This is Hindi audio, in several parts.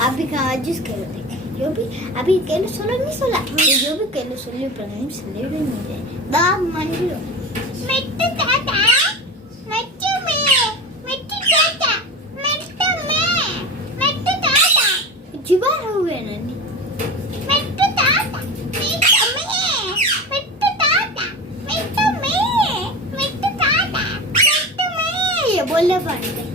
आप भी कहा जिस करो देखे जो भी अभी केलो सोलो नहीं सोला जो भी केलो सोले प्रणाम सोले भी नहीं है दाग मंडियो मिट्टी ताता मिट्टी ताता मिट्टी ताता जीवा हुए ना मिट्टी ताता ये बोले पड़ते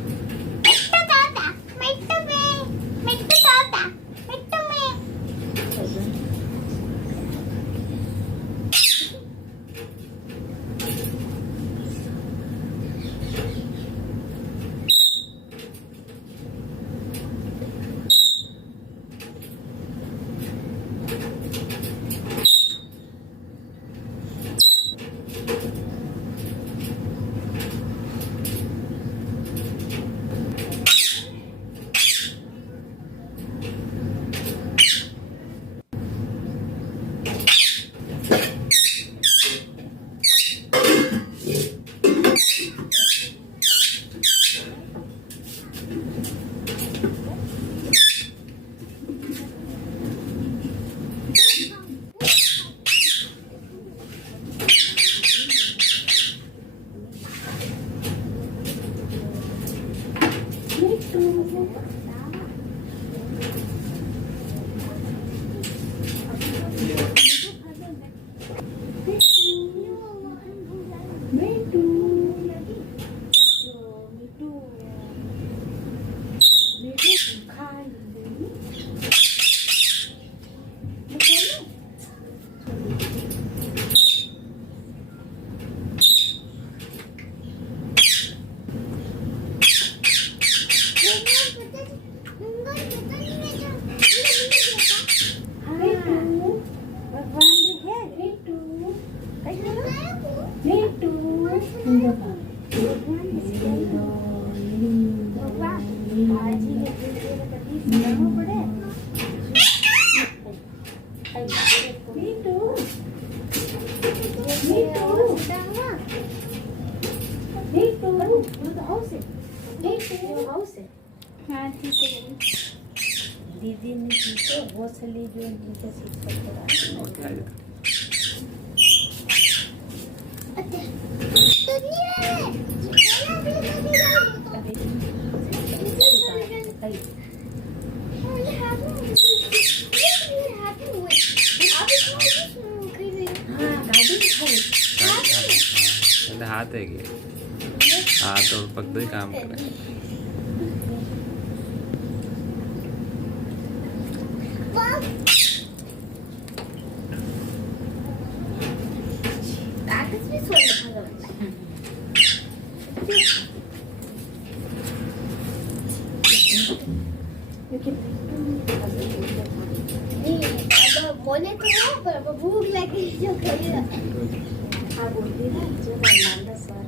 हाँ ठीक है दीदी ने की तो बहुत सारी जो नीचे सीख सकते हैं हाथ है कि हाथ और पग भी काम करे बोले तो है पर भूख लगी जो खाई हाँ बोलती ना जो नांदा सर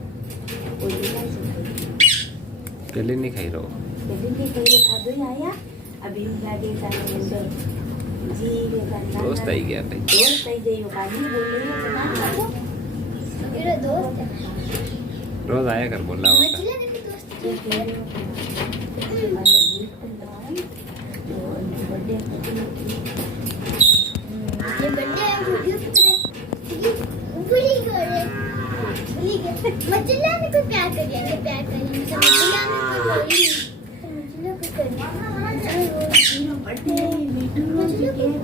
बोलती ना जो पहले नहीं खाई रहो था दो आया अभी लगे था जी दोस्त आई गया भाई दोस्त आई गई हो पानी बोल रही है तो मेरा दोस्त है रोज आया कर बोला होता मछली के दोस्त ये बर्थडे है वीडियो की तरह भूली गए मछली ने कोई प्यार कर लिया प्यार कर लिया मछली ने कोई मछली को कर बर्थडे मछली के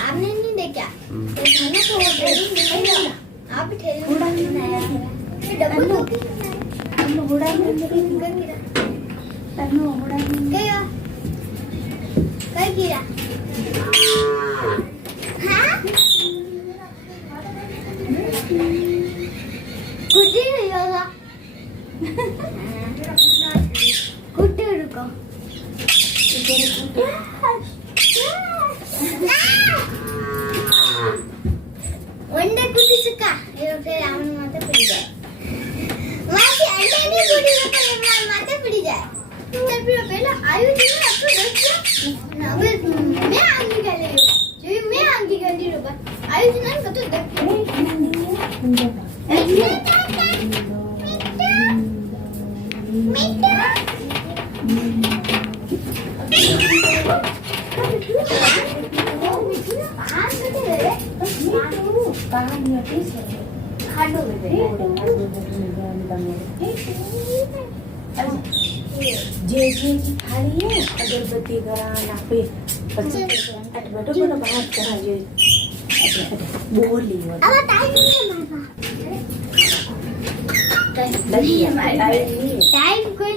आपने नहीं देखा खाना तो आप ठेले डब्बू घोड़ा गया काय किया हाँ कुछ नहीं होगा कुछ रुको ಒಂದೇ ಕುದಿ ಸುಕ್ಕ ಇವಾಗ ಅವನ ಮಾತೆ ಬಿಡಿ ಜಾಯ್ ಮಾಸಿ ಅಂಡे नहीं कुदी सुक्का माते पिड़ी जाए फिर पहले आयु जी ने आपको આવી જ નહીં કતો દેખ જે થાળી અગરબત્તી કરા નાખે પછી બટો બટો બહાર કરાજો બોલી આવા ટાઈમ નહીં મારા ટાઈમ ટાઈમ કોઈ